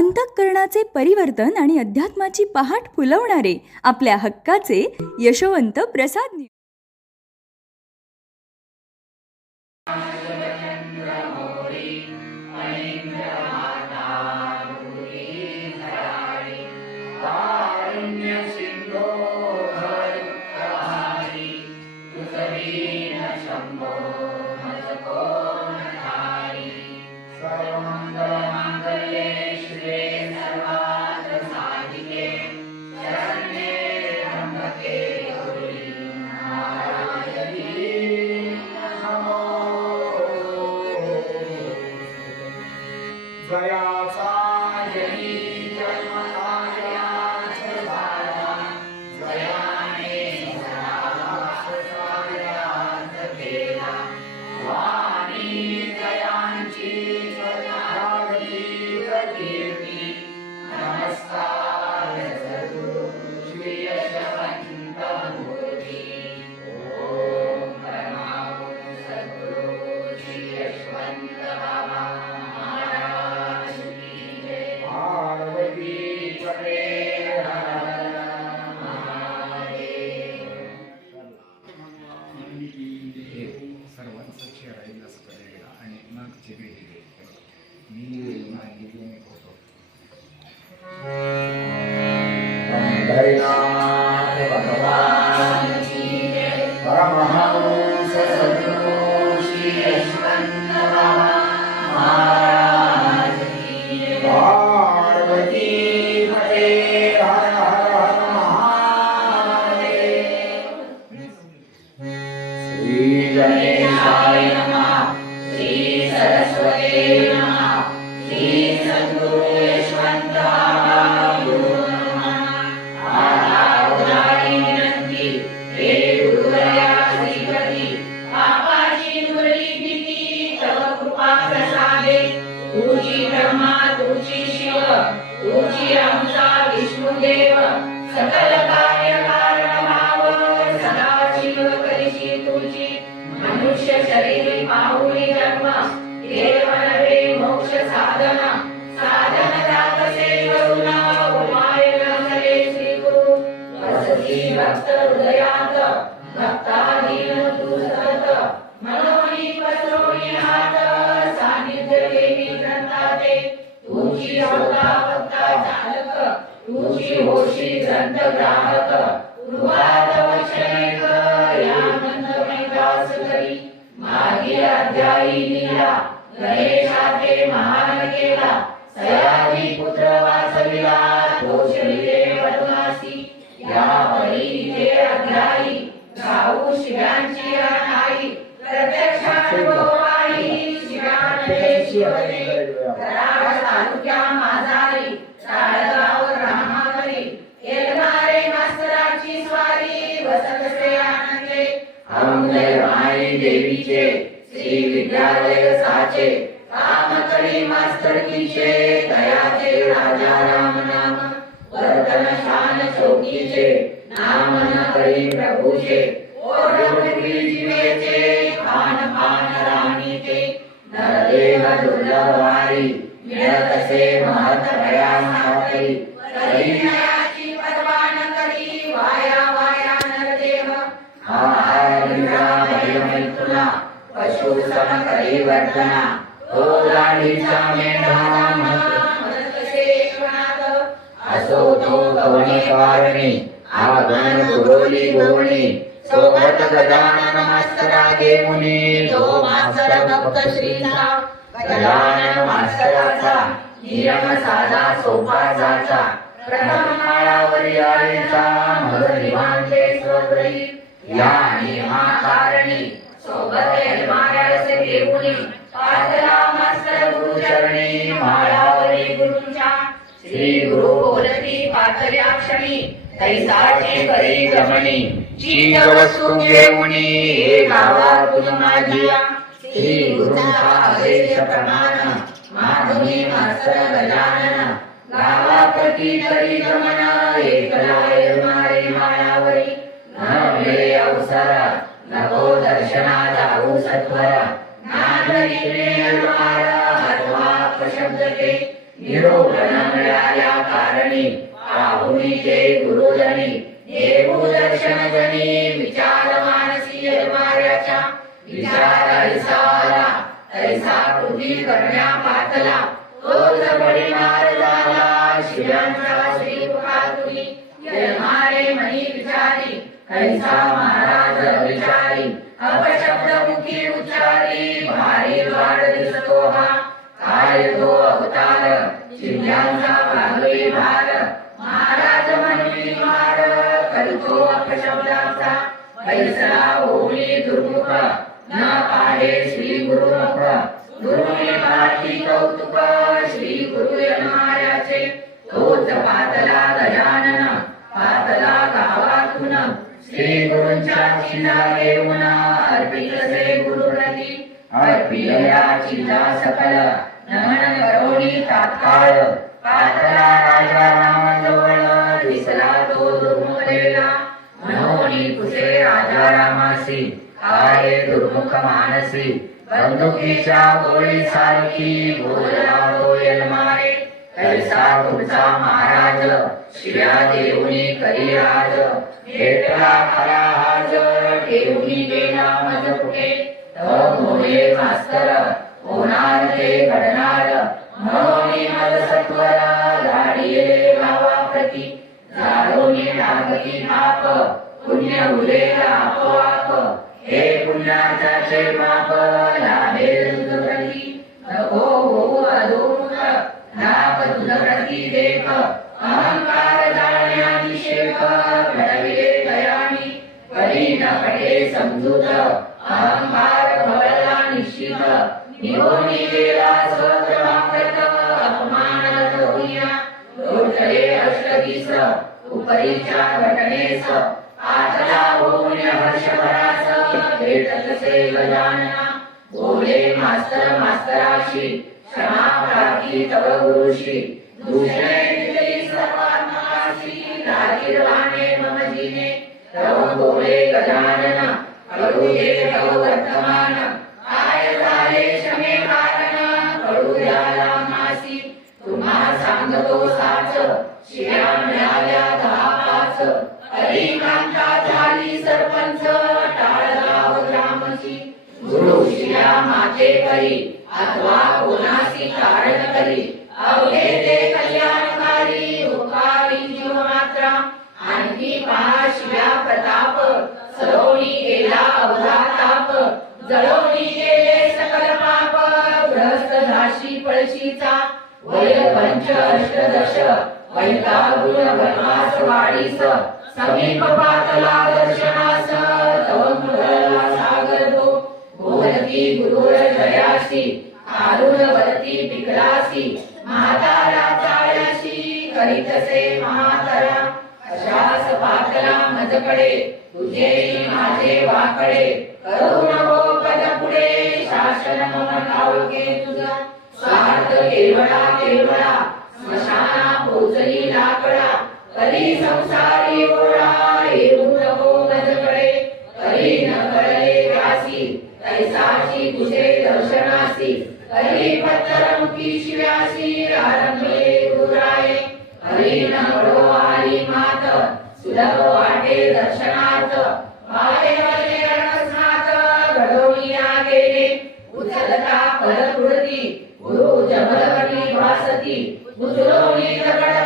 अंतःकरणाचे परिवर्तन आणि अध्यात्माची पहाट फुलवणारे आपल्या हक्काचे यशवंत प्रसाद नको दर्शना जाऊ सत्वर ज्ञान निरोपण मिळाल्या कारणी पाहुणी ते गुरुजनी देऊ दर्शन जनी विचार मानसी यजमार्याच्या विचार ऐसाला ऐसा कृती करण्या पातला तोच पडिनार झाला शिव्यांचा श्रीपातुरी यजमारे मनी विचारी कैसा महाराज विचारी अपशब्द मुखी उच्चारी भारी वाढ दिसतो हा काय तो अवतार चिन्यांचा पागळी भार महाराज म्हणवी मार करतो अपशब्दाचा पैसला ओळी दुर्मुख न पाडे श्री गुरुमुख गुरुने पाठी कौतुक श्री गुरु यजमार्याचे तोच पातला गजानन पातला गावातून श्री गुरूंच्या चिन्हा घेऊन अर्पितसे गुरुप्रती अर्पिल्या चिन्हा सकल नमन करोनी तात्काळ पातला राजा रामाजवळ दिसला तो दुर्मुखलेला मनोनी कुसे राजा रामासी आहे दुर्मुख मानसी बंदुकीच्या गोळी सारखी बोलला तो यजमारे कैसा तुमचा महाराज शिव्या देऊनी करी राज भेटला खरा हाज ठेवूनी गेला मज कुठे मोळे मास्तर होणार ते घडणार म्हणून मज सत्वर धाडिये गावाप्रती जाळूनी लागती पाप पुण्य उरेला आपोआप हे पुण्याचे माप लाभेल तुझप्रती नको होऊ अधोमुख नाप तुझप्रती देख अहंकार जाण्याभिषेक घडविले दयानी परी न पटे समजूत अहंकार भवला निश्चित निघून गेला स्वक्रमाकृत अपमानात होईना रोचले अष्टदिस उपरीच्या घटनेस आतला होऊन हर्षभरास भेटतसे गजानना बोले मास्तर मास्तराशी क्षमा प्राप्ती तव गुरुशी दूषणे दिली सर्वात्मकाशी लाजीरवाणे मम जीने तव बोले गजानना कळू दे तव वर्तमान काय झाले क्षमे कारण कळू द्याला मासी तुम्हा सांगतो साच शिया मिळाल्या 10-5 हरिकांता झाली सरपंच टाळगाव ग्रामची गुरु शिया माते करी अथवा कोणासी कारण करी अवघे ते कल्याणकारी उपकारी जीव मात्रा आणखी पहा शिव्या प्रताप सरोनी गेला अवधा ताप जळवणी गेले सकल पाप ग्रहस्थ झाशी पळशीचा वय 5-8 वैतागुण वनवास वाढीस समीप पातला दर्शनास तव मुरला सागर तो बोलती गुरुर जयासी कारुण वरती पिकलासी म्हातारा चाळ्याशी करीतसे महातरा अशास पातला मजकडे तुझे माझे वाकडे करू नको पद पुढे शासन मम ठाऊके तुझा स्वार्थ केवळा केवळा स्मशाना पोचली लाकडा करी संसारी ओढा येऊ नको मजकडे करी न कळले व्यासी तैसाची तुझे दर्शनासी करी पत्तरमुखी शिव्यासी आरंभले गुराये हरी न घडो आली मात सुलभ वाटे दर्शनार्थ वाटे वाटे अनस्नात घडोनिया गेले उचलता परत उडती गुरु जबलवणी भासती उचलोनी दगड